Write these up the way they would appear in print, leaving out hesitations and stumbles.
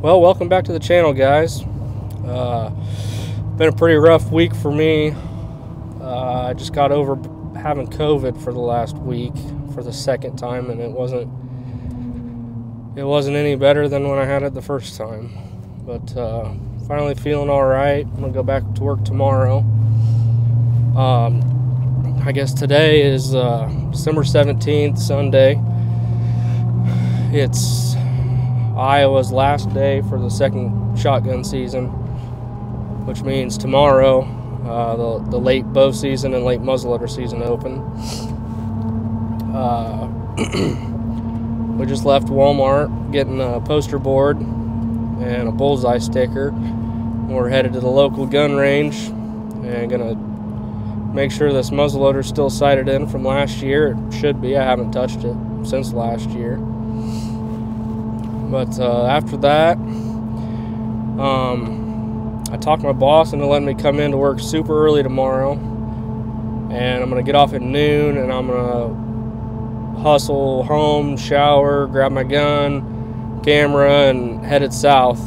Well, welcome back to the channel, guys. Been a pretty rough week for me. I just got over having COVID for the last week for the second time, and it wasn't any better than when I had it the first time. But finally feeling all right. I'm gonna go back to work tomorrow. I guess today is December 17th, Sunday. It's Iowa's last day for the second shotgun season, which means tomorrow the late bow season and late muzzleloader season open. We just left Walmart getting a poster board and a bullseye sticker. We're headed to the local gun range and gonna make sure this muzzleloader is still sighted in from last year. It should be. I haven't touched it since last year. But after that, I talked my boss into letting me come in to work super early tomorrow, and I'm gonna get off at noon, and I'm gonna hustle home, shower, grab my gun, camera, and headed south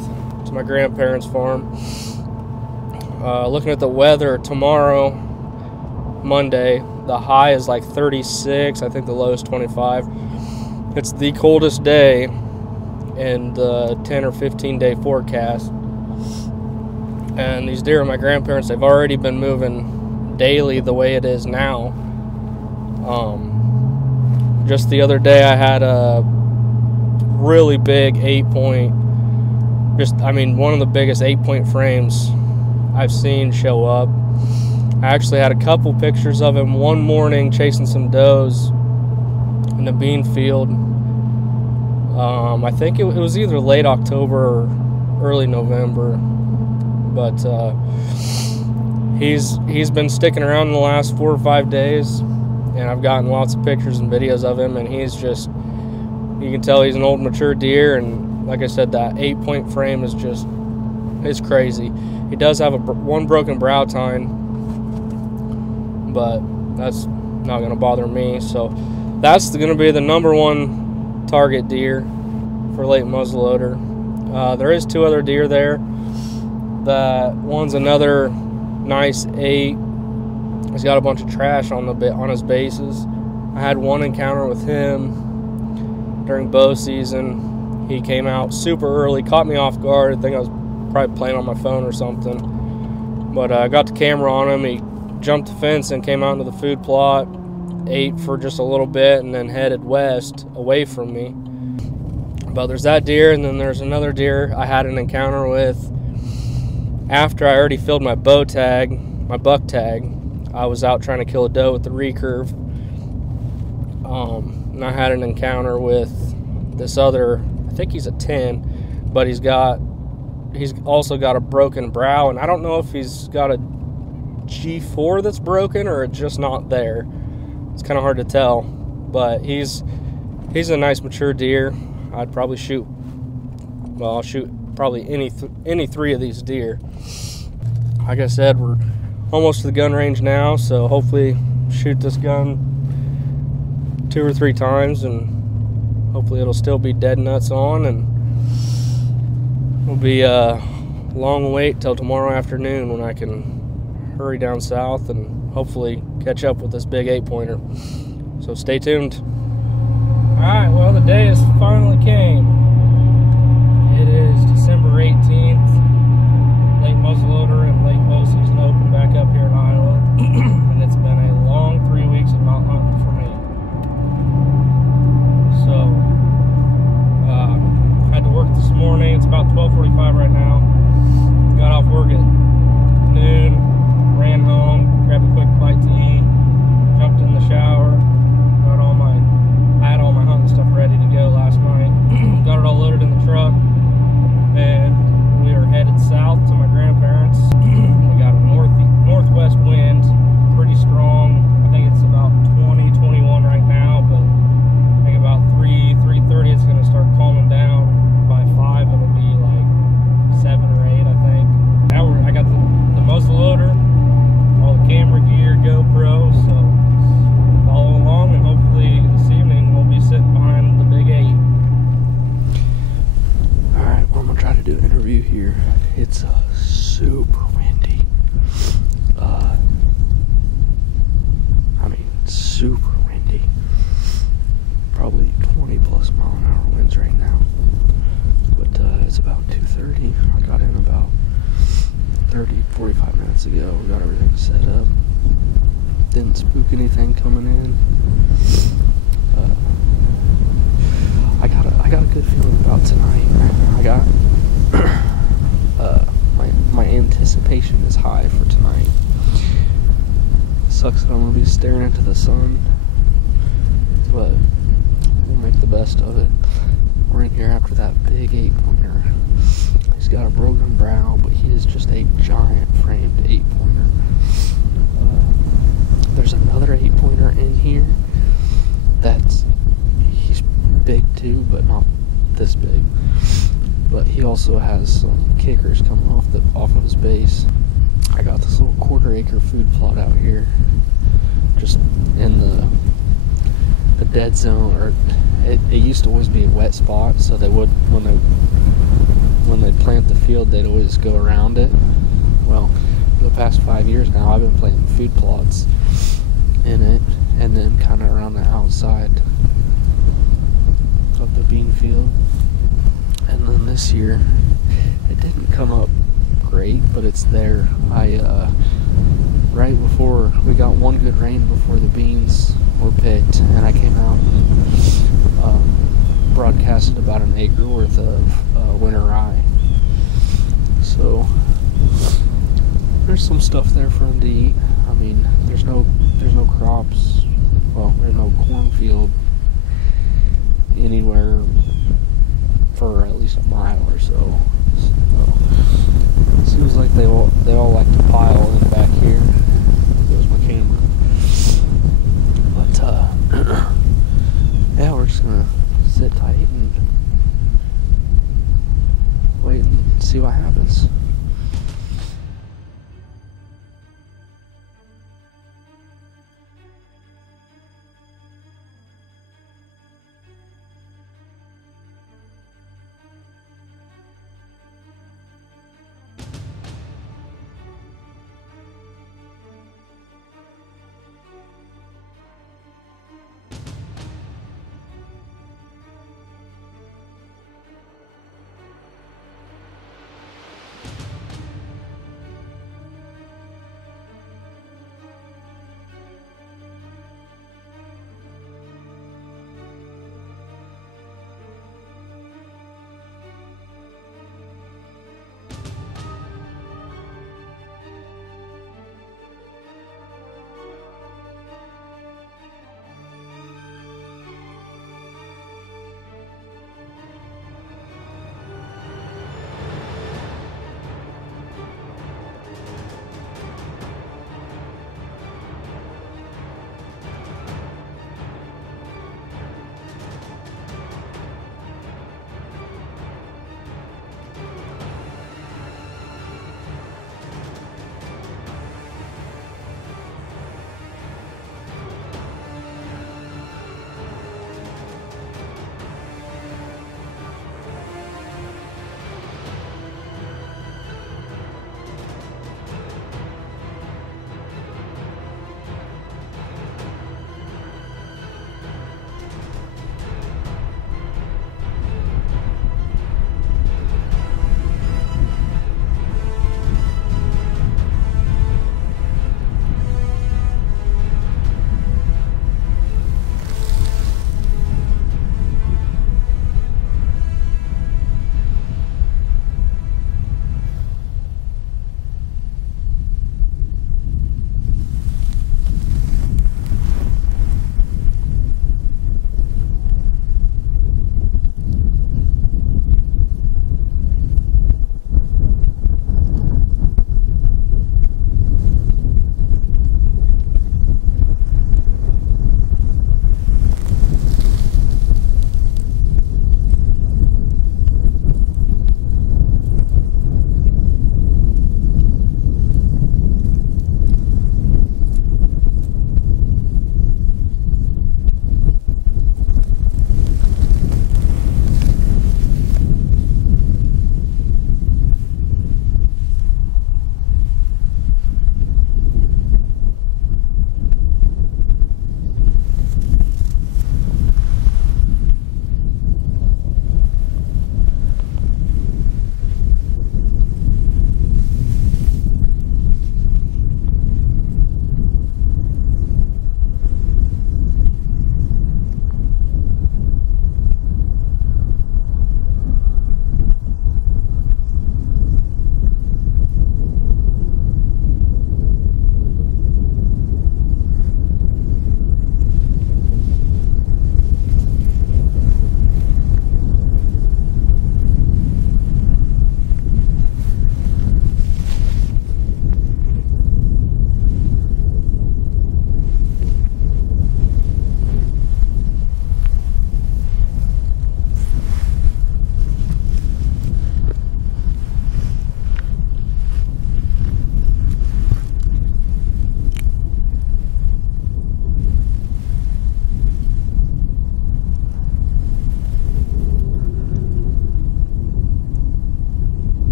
to my grandparents' farm. Looking at the weather tomorrow, Monday, the high is like 36. I think the low is 25. It's the coldest day in the 10 or 15 day forecast. And these deer are my grandparents. They've already been moving daily the way it is now. Just the other day I had a really big 8-point, one of the biggest 8-point frames I've seen show up. I actually had a couple pictures of him one morning chasing some does in the bean field. I think it was either late October or early November, but he's been sticking around in the last 4 or 5 days, and I've gotten lots of pictures and videos of him, and you can tell he's an old mature deer. And like I said, that 8-point frame is crazy. He does have one broken brow tine, but that's not going to bother me. So that's going to be the #1 target deer for late muzzleloader. There is 2 other deer there. That one's another nice 8. He's got a bunch of trash on his bases. I had one encounter with him during bow season. He came out super early, caught me off guard. I think I was probably playing on my phone or something. But I got the camera on him. He jumped the fence and came out into the food plot, ate for just a little bit, and then headed west away from me. But there's that deer, and then there's another deer I had an encounter with after I already filled my buck tag. I was out trying to kill a doe with the recurve, and I had an encounter with this other, I think he's a 10, but he's also got a broken brow, and I don't know if he's got a G4 that's broken or it's just not there. It's kind of hard to tell, but he's a nice mature deer. I'd probably I'll shoot probably any 3 of these deer. Like I said, we're almost to the gun range now, so hopefully shoot this gun 2 or 3 times, and hopefully it'll still be dead nuts on, and it'll be a long wait till tomorrow afternoon when I can hurry down south and hopefully catch up with this big 8-pointer. So stay tuned. Alright, well, the day has finally came. It is December 18th. Late muzzleloader and late bow season open back up here in Iowa. And it's been a long 3 weeks of not hunting for me. So, had to work this morning. It's about 12:45 right now. Got off work at noon. Ran home, grabbed a quick bite to eat, jumped in the shower, I had all my hunting stuff ready to go 6:30. I got in about 45 minutes ago. We got everything set up. Didn't spook anything coming in. I got a good feeling about tonight. I got my anticipation is high for tonight. Sucks that I'm gonna be staring into the sun, but we'll make the best of it. We're in here after that big 8-pointer. He's got a broken brow, but he is just a giant framed 8-pointer. There's another 8-pointer in here he's big too, but not this big. But he also has some kickers coming off of his base. I got this little 1/4 acre food plot out here, just in the dead zone, or it used to always be a wet spot, so they would, when they plant the field, they'd always go around it. Well, for the past 5 years now, I've been planting food plots in it, and then kind of around the outside of the bean field. And then this year, it didn't come up great, but it's there. Right before we got one good rain before the beans were picked, and I came out and broadcasted about an acre worth of winter rye. So there's some stuff there for them to eat. I mean, there's no crops. Well, there's no cornfield anywhere for at least a mile or so. It seems like they all like to pile in back here. There's my camera. But yeah, we're just gonna sit tight and wait and see what happens.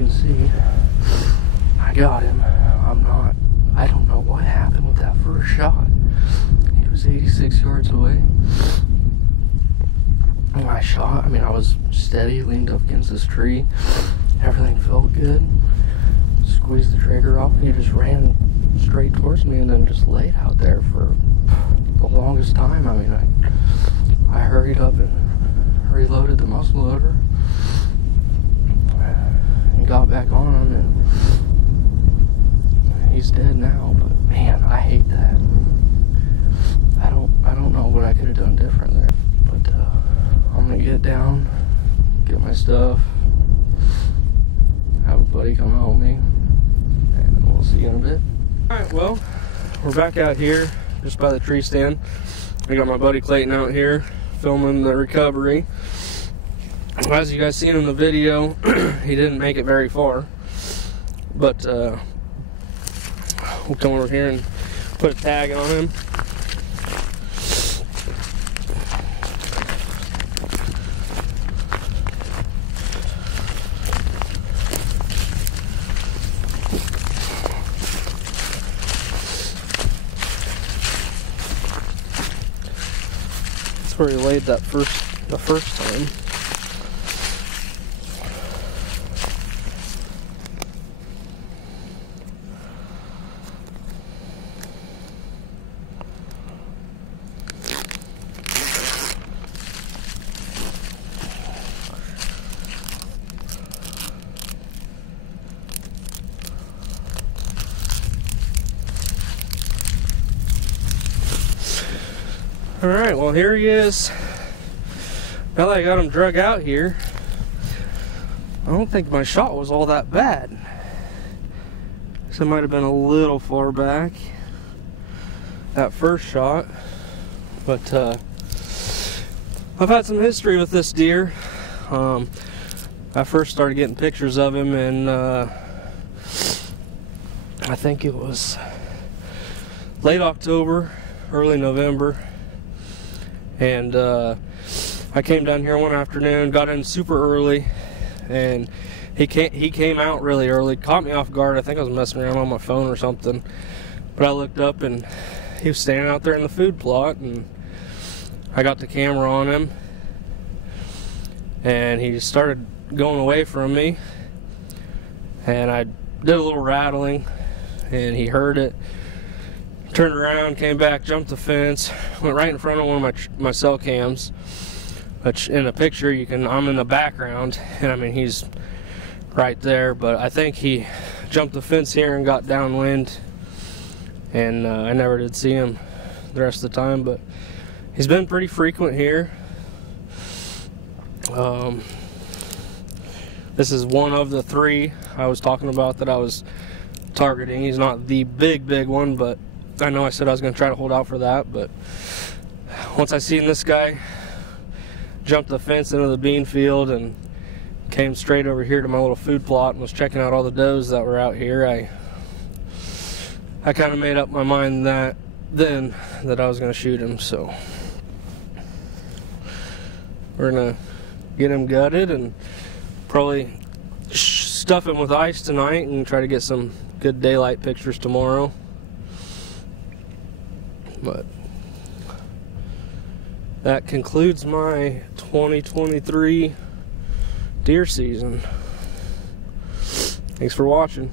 can see, I got him. I don't know what happened with that first shot. He was 86 yards away. When I shot, I mean, I was steady, leaned up against this tree. Everything felt good. Squeezed the trigger off, and he just ran straight towards me and then just laid out there for the longest time. I mean, I hurried up and reloaded the muzzleloader and got back on him, and he's dead now. But man, I hate that. I don't know what I could have done different there. But I'm gonna get down, get my stuff, have a buddy come help me, and we'll see you in a bit. Alright, well, we're back out here just by the tree stand. I got my buddy Clayton out here filming the recovery. As you guys seen in the video, he didn't make it very far, but we'll come over here and put a tag on him. That's where he laid that the first time. Alright, well here he is. Now that I got him drug out here, I don't think my shot was all that bad. So it might have been a little far back, that first shot. But I've had some history with this deer. I first started getting pictures of him and I think it was late October, early November. And I came down here one afternoon, got in super early, and he came out really early, caught me off guard. I think I was messing around on my phone or something, but I looked up and he was standing out there in the food plot, and I got the camera on him, and he started going away from me, and I did a little rattling, and he heard it. Turned around, came back, jumped the fence, went right in front of one of my cell cams, which in the picture I'm in the background, and I mean he's right there, but I think he jumped the fence here and got downwind, and I never did see him the rest of the time, but he's been pretty frequent here. This is one of the 3 I was talking about that I was targeting. He's not the big one, but I know I said I was going to try to hold out for that, but once I seen this guy jump the fence into the bean field and came straight over here to my little food plot and was checking out all the does that were out here, I kind of made up my mind that I was going to shoot him. So we're going to get him gutted and probably stuff him with ice tonight and try to get some good daylight pictures tomorrow. But that concludes my 2023 deer season. Thanks for watching.